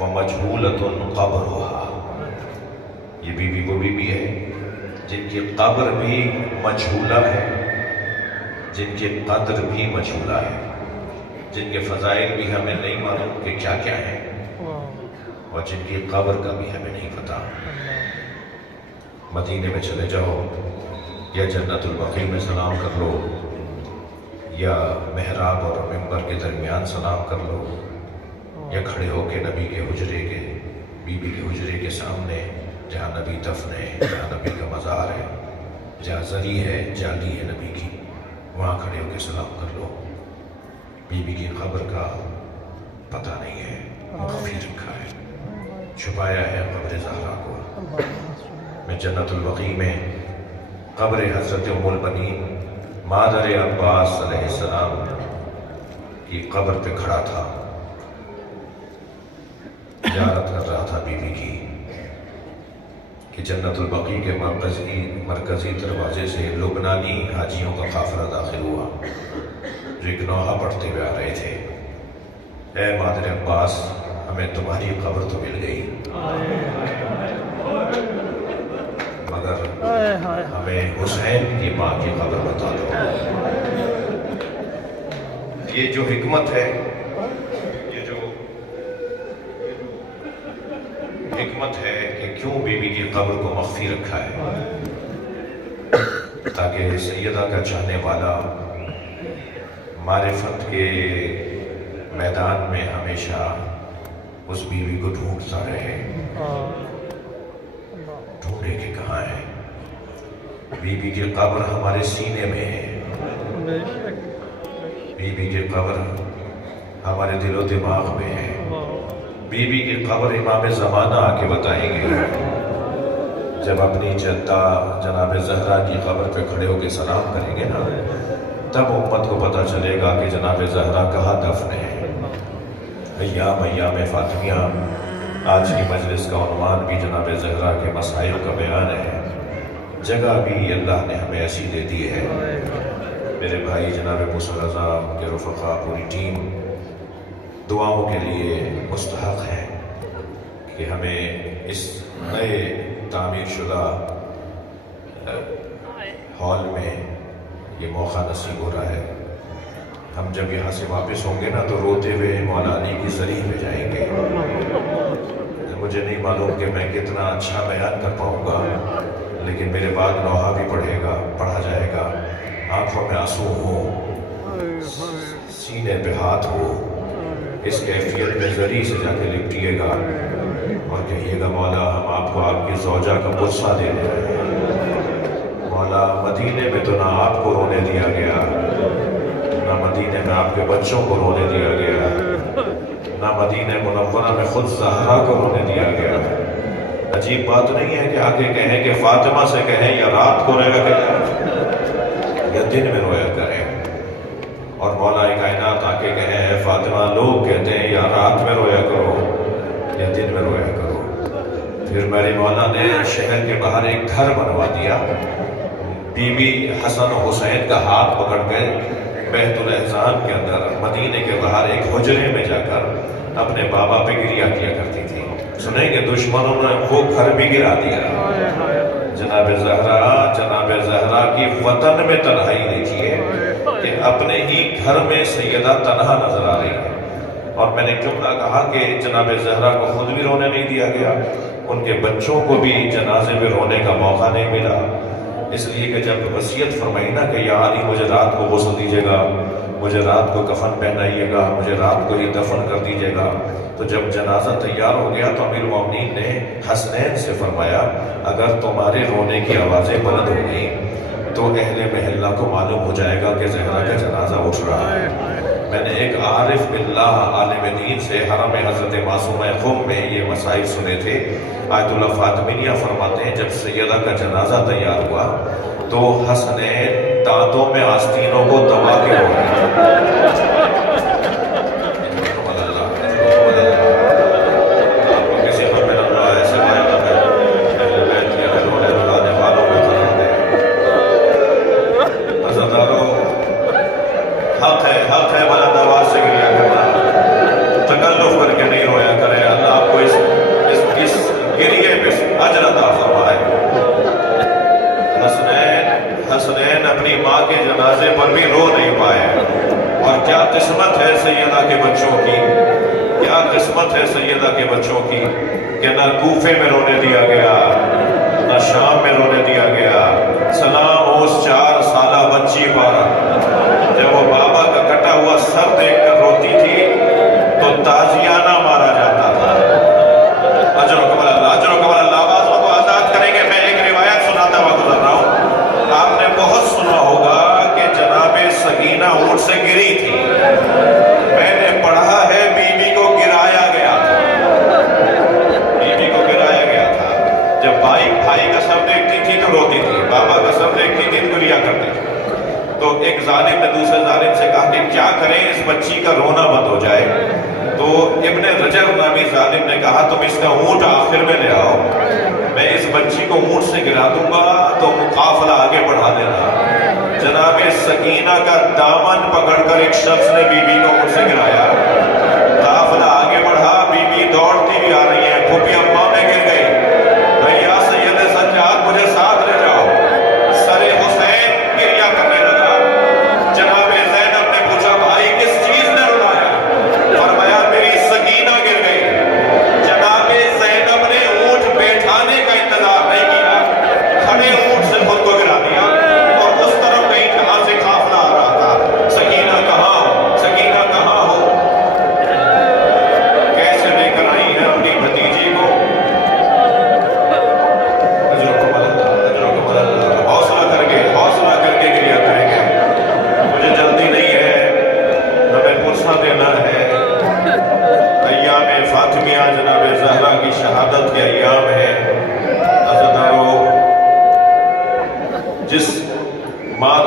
وَمَجْهُولَةٌ قَبْرُهَا، یہ be be وہ be be ہے جن کی قبر بھی مجھولہ ہے، جن کی قدر بھی مجھولہ ہے، جن کے فضائل بھی ہمیں نہیں معلوم کہ کیا کیا ہیں، اور جن کی قبر کا بھی ہمیں نہیں پتا۔ مدینے میں چلے جاؤ، یا جنت البقیع میں سلام کر لو، یا محراب اور منبر کے درمیان سلام کر لو، یا کھڑے ہو کے نبی کے حجرے کے، بی بی کے حجرے کے سامنے جہاں نبی دفن ہے، جہاں نبی کا مزار ہے، جہاں زری ہے، جالی ہے نبی کی، وہاں کھڑے ہو کے سلام کر لو۔ بی بی کی قبر کا پتہ نہیں ہے، مخفی رکھا ہے، چھپایا ہے قبر زہرا کو۔ میں جنت البقیع میں قبر حضرت ام البنین مادر عباس علیہ السلام کی قبر پہ کھڑا تھا، زیارت کر رہا تھا بی بی کی، کہ جنت البقیع کے مرکزی دروازے سے لبنانی حاجیوں کا قافلہ داخل ہوا جو ایک نوحہ پڑھتے ہوئے آ رہے تھے۔ اے مادر عباس، ہمیں تمہاری قبر تو مل گئی، مگر ہمیں حسین کی ماں کی قبر بتا دو۔ یہ جو حکمت ہے، یہ جو حکمت ہے کہ کیوں بی بی کی قبر کو مخفی رکھا ہے، تاکہ سیدہ کا چاہنے والا معرفت کے میدان میں ہمیشہ اس بیوی کو ڈھونڈتا رہے، ڈھونڈے کہ کہاں ہے۔ بی بی کی قبر ہمارے سینے میں ہے، بی بی کی قبر ہمارے دل و دماغ میں ہے۔ بی بی کی قبر امام زمانہ آ کے بتائیں گے، جب اپنی جدہ جناب زہرا کی قبر پہ کھڑے ہو کے سلام کریں گے نا، تب امت کو پتہ چلے گا کہ جناب زہرا کہاں دفن ہے۔ ایام فاطمیہ، آج کی مجلس کا عنوان بھی جناب زہرا کے مسائل کا بیان ہے، جگہ بھی اللہ نے ہمیں ایسی دے دی ہے۔ میرے بھائی جناب موسیٰ رضا کے رفقا، پوری ٹیم دعاؤں کے لیے مستحق ہے کہ ہمیں اس نئے تعمیر شدہ ہال میں یہ موقع نصیب ہو رہا ہے۔ ہم جب یہاں سے واپس ہوں گے نا تو روتے ہوئے مولا علی کی زری میں جائیں گے۔ مجھے نہیں معلوم کہ میں کتنا اچھا بیان کر پاؤں گا، لیکن میرے بعد نوحہ بھی پڑھا جائے گا۔ آنکھوں میں آنسو ہوں، سینے پہ ہاتھ ہو، اس کیفیت میں زری سے جا کے لپٹیے گا اور کہیے گا مولا ہم آپ کو آپ کی زوجہ کا بوسہ دے رہے ہیں۔ مولا مدینے میں تو نہ آپ کو رونے دیا گیا، نہ مدینے میں آپ کے بچوں کو رونے دیا گیا، نہ مدینہ منورہ میں خود زہرا کو رونے دیا گیا۔ عجیب بات نہیں ہے کہ آگے کہیں کہ فاطمہ سے کہیں یا رات کو رویا کریں یا دن میں رویا کریں، اور مولا کائنات آ کے کہیں اے فاطمہ، لوگ کہتے ہیں یا رات میں رویا کرو یا دن میں رویا کرو۔ پھر میرے مولا نے شہر کے باہر ایک گھر بنوا دیا، بی بی حسن و حسین کا ہاتھ پکڑ کے بیت الاحزان کے اندر مدینے کے باہر ایک حجرے میں جا کر اپنے بابا پہ گریا کیا کرتی تھی۔ سنیں کہ دشمنوں نے وہ گھر بھی گرا دیا۔ جناب زہرا کی وطن میں تنہائی دیکھیے کہ اپنے ہی گھر میں سیدہ تنہا نظر آ رہی ہے۔ اور میں نے جملہ کہا کہ جناب زہرا کو خود بھی رونے نہیں دیا گیا، ان کے بچوں کو بھی جنازے میں رونے کا موقع نہیں ملا، اس لیے کہ جب وصیت فرمائی نا کہ یا علی مجھے رات کو غسل دیجیے گا، مجھے رات کو کفن پہنائیے گا، مجھے رات کو ہی دفن کر دیجیے گا، تو جب جنازہ تیار ہو گیا تو امیر المومنین نے حسنین سے فرمایا اگر تمہارے رونے کی آوازیں بلند ہو گئی تو اہل محلہ کو معلوم ہو جائے گا کہ زہرا کا جنازہ اٹھ رہا ہے۔ میں نے ایک عارف باللہ عالم دین سے حرم حضرت معصومہ قم میں یہ مسائل سنے تھے۔ آیت اللہ فاطمیہ فرماتے ہیں جب سیدہ کا جنازہ تیار ہوا تو حسنین دانتوں میں آستینوں کو دبا کے رو رہے۔ حق ہے بلند آواز سے گریا کرنا، تکلف کر کے نہیں رویا کرے۔ اللہ قسمت ہے سیدہ کے بچوں کی، کیا قسمت ہے سیدہ کے بچوں کی کہ نہ کوفے میں رونے دیا گیا، نہ شام میں رونے دیا گیا۔ سلام اس 4 سالہ بچی پر، جب وہ بابا کا کٹا ہوا سر دیکھ کر روتی تھی تو تازیانہ مارا جاتا تھا۔ اجرکم اللہ، اجرکم اللہ، آوازوں کو آزاد کریں گے۔ میں ایک روایت سناتا ہوا گزر رہا ہوں۔ آپ نے بہت سنا ہوگا کہ جناب سکینہ اونٹ سے گری تھی، میں نے پڑھا ہے بیوی کو گرایا گیا تھا، بیوی کو گرایا گیا تھا۔ جب بھائی کا سر دیکھتی تھی تو روتی تھی، بابا کا سر دیکھتی تھی تو گریا کرتی تھی۔ تو ایک ظالم نے دوسرے ظالم سے کہا کہ کیا کریں اس بچی کا رونا بند ہو جائے؟ تو ابن رجب نامی ظالم نے کہا تم اس کا اونٹ آخر میں لے آؤ، میں اس بچی کو اونٹ سے گرا دوں گا تو قافلہ آگے بڑھا دینا۔ جناب سکینہ کا دامن پکڑ کر ایک شخص نے بیوی کو اونٹ سے گرایا، قافلہ آگے بڑھا، بیوی دوڑتی بھی آ رہی ہے، پھوپھی اماں میں گر گئی، بھیا سید سجاد مجھے ساتھ لے جاؤ، سر حسین گریا کرنے لگا۔ جناب زینب نے پوچھا بھائی کس چیز نے رلایا؟ فرمایا میری سکینہ گر گئی۔ جناب زینب نے اونٹ بیٹھانے کا انتظار نہیں کیا، کھڑے اونٹ سے خود کو گرا دیا اور اس طرف گئی جہاں سے قافلہ آ رہا تھا۔ سکینہ کہاں ہو؟ سکینہ کہاں ہو؟ کیسے لے کر آئی ہے اپنی بھتیجی کو؟ اجرکم اللہ، اجرکم اللہ، حوصلہ کر کے گریا کریں گے۔ مجھے جلدی نہیں ہے، ہمیں پرسہ دینا ہے۔ ایام فاطمیہ جناب زہرا کی شہادت کے ایام ہے۔ عزیزانو، جس ماں